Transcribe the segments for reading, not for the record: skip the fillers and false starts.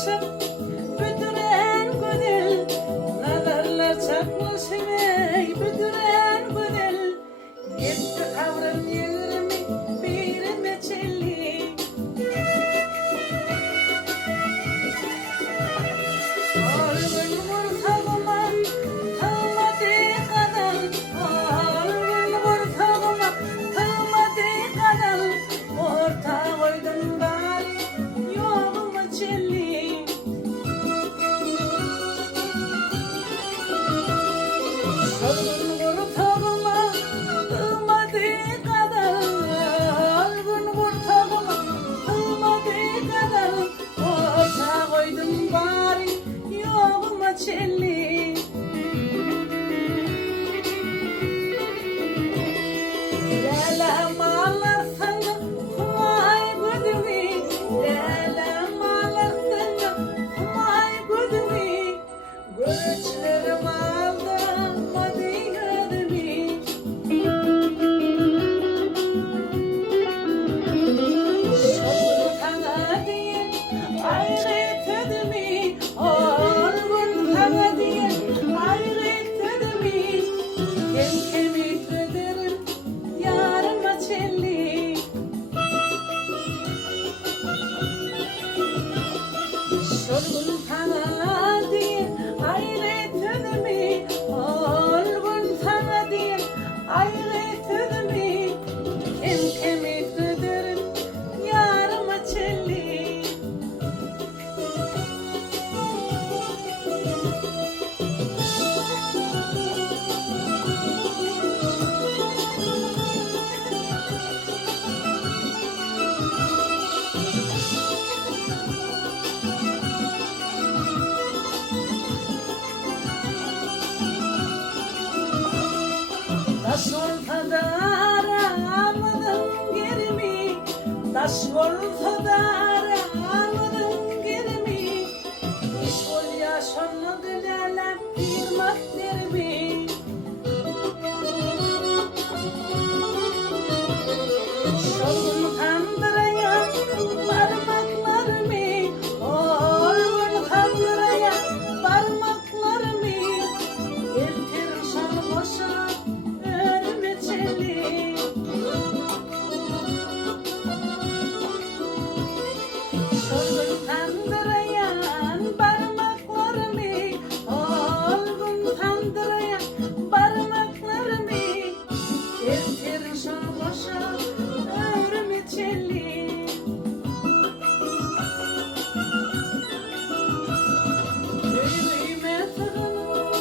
başım büdüren güdül, nazarlar çakmışım ey büdüren güdül. Gitti kavrım yürümü birime çelli. Ağrımın vurtağıma tağmadı kadar, ağrımın vurtağıma tağmadı kadar. Orta koydum bari yoluma çelli. Ağrımın vurtağıma tağmadı kadar, ağrımın vurtağıma tağmadı kadar. Orta koydum bari yoluma çelli. Lelem ağlarsan kumay güdümü, lelem ağlarsan kumay güdümü. Göçlerim aldırmadı ödümü. Şolukana değil ayrı ödümü, olgun değil ayrı ödümü. Kemik öderim yarıma çelli. Şolgun kana değil ayrı ödümü, olgun sana değil ayrı ödümü. Kemik öderim yarıma çelli. Taş ortada aramadım gerimi, taş ortada aramadım gerimi. İş ol yaşanmadı lelem firmak derimi. Şolgun kandırayan parmaklarımı, olgun kandırayan parmaklarımı. Erterim şal boşa önüme çelli. Şolgun kandırayan parmaklarımı, olgun kandırayan parmaklarımı. Erterim şal boşa önüme çelli. Tüyüme tığınıp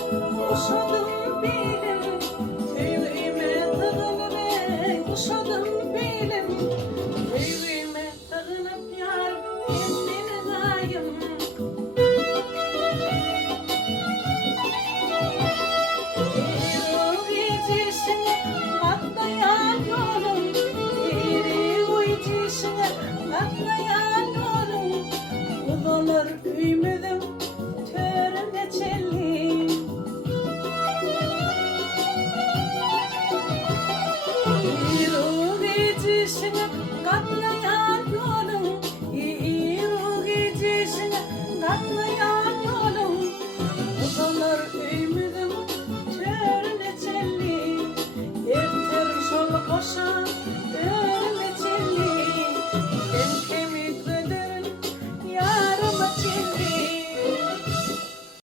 uşadım bilim, tüyüme tığınıp uşadım bilim. Tüyüme tığınıp yar kendini gayım. Yürü gidişine atlayan yolum, yürü gidişine atlayan yolum. Ulanır ümidim törüne çelli. Yürü gidişine katlayan yolum, yürü gidişine katlayan yolum. Ulanır ümidim törüne çelli. Erterim şol koşa